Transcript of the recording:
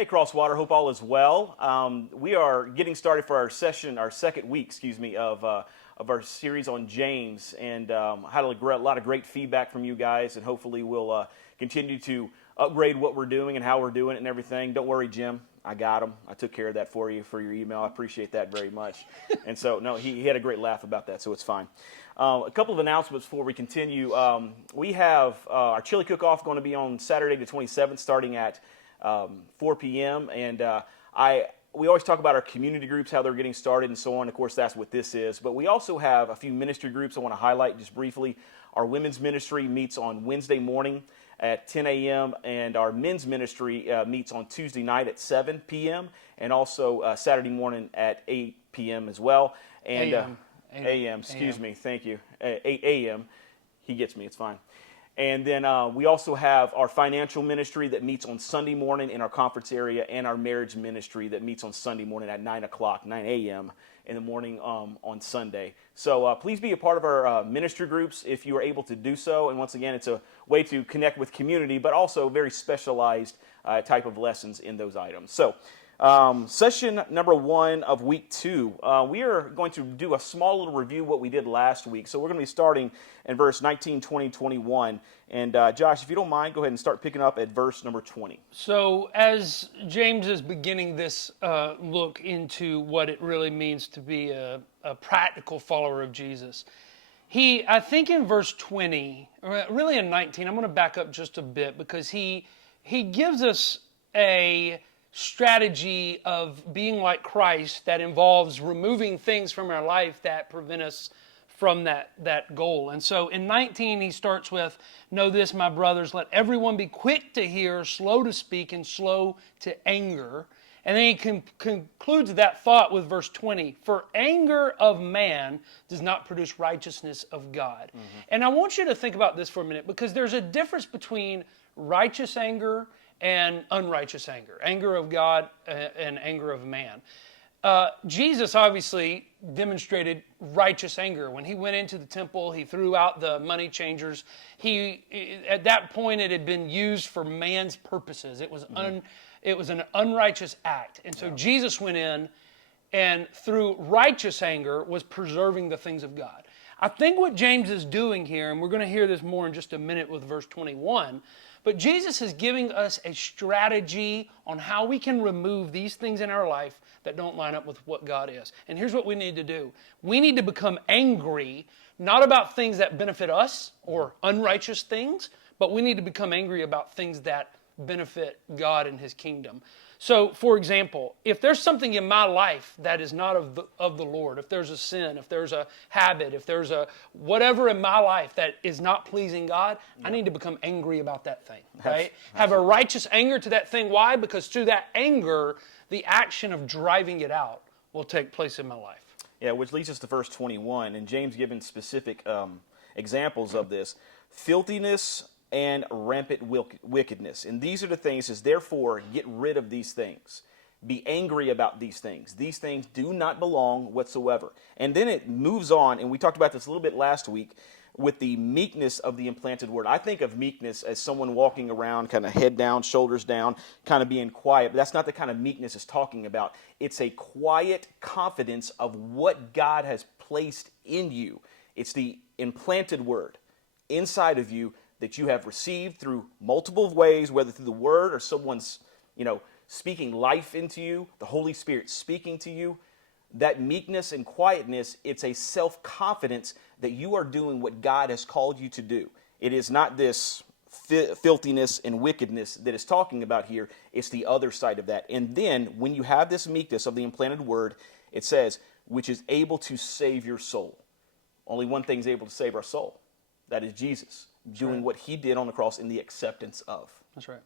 Hey, Crosswater. Hope all is well. We are getting started for our second week, of our series on James, and had a lot of great feedback from you guys, and hopefully we'll continue to upgrade what we're doing and how we're doing it and everything. Don't worry, Jim. I got him. I took care of that for you for your email. I appreciate that very much. And so, no, he had a great laugh about that, so it's fine. A couple of announcements before we continue. We have our chili cook-off going to be on Saturday the 27th, starting at 4 p.m. And we always talk about our community groups, how they're getting started and so on. Of course, that's what this is. But we also have a few ministry groups I want to highlight just briefly. Our women's ministry meets on Wednesday morning at 10 a.m. and our men's ministry meets on Tuesday night at 7 p.m. and also Saturday morning at 8 p.m. as well. And a.m. Excuse me. Thank you. 8 a.m. He gets me. It's fine. And then we also have our financial ministry that meets on Sunday morning in our conference area, and our marriage ministry that meets on Sunday morning at 9 a.m. in the morning on Sunday. So please be a part of our ministry groups if you are able to do so. And once again, it's a way to connect with community, but also very specialized type of lessons in those items. So session number 1 of week 2, we are going to do a small little review of what we did last week. So we're going to be starting in verse 19, 20, 21. And Josh, if you don't mind, go ahead and start picking up at verse number 20. So as James is beginning this look into what it really means to be a practical follower of Jesus, I think in verse 20, really in 19, I'm going to back up just a bit because he gives us a strategy of being like Christ that involves removing things from our life that prevent us from that goal. And so in 19 he starts with, "Know this, my brothers, let everyone be quick to hear, slow to speak, and slow to anger." And then he concludes that thought with verse 20, "For anger of man does not produce righteousness of God." Mm-hmm. And I want you to think about this for a minute, because there's a difference between righteous anger and unrighteous anger, anger of God and anger of man. Jesus obviously demonstrated righteous anger. When he went into the temple, he threw out the money changers. At that point, it had been used for man's purposes. It was an unrighteous act. And so Jesus went in and through righteous anger was preserving the things of God. I think what James is doing here, and we're going to hear this more in just a minute with verse 21, but Jesus is giving us a strategy on how we can remove these things in our life that don't line up with what God is. And here's what we need to do. We need to become angry, not about things that benefit us or unrighteous things, but we need to become angry about things that benefit God and His kingdom. So, for example, if there's something in my life that is not of the Lord, if there's a sin, if there's a habit, if there's a whatever in my life that is not pleasing God, I need to become angry about that thing, right? Have a righteous anger to that thing. Why? Because through that anger, the action of driving it out will take place in my life. Yeah, which leads us to verse 21, and James given specific examples of this. Filthiness and rampant wickedness. And these are the things, says, therefore, get rid of these things. Be angry about these things. These things do not belong whatsoever. And then it moves on, and we talked about this a little bit last week, with the meekness of the implanted word. I think of meekness as someone walking around, kind of head down, shoulders down, kind of being quiet. But that's not the kind of meekness it's talking about. It's a quiet confidence of what God has placed in you. It's the implanted word inside of you that you have received through multiple ways, whether through the word or someone's, speaking life into you, the Holy Spirit speaking to you. That meekness and quietness, it's a self-confidence that you are doing what God has called you to do. It is not this filthiness and wickedness that is talking about here. It's the other side of that. And then when you have this meekness of the implanted word, it says, which is able to save your soul. Only one thing is able to save our soul. That is Jesus. Doing what he did on the cross in the acceptance of. That's right.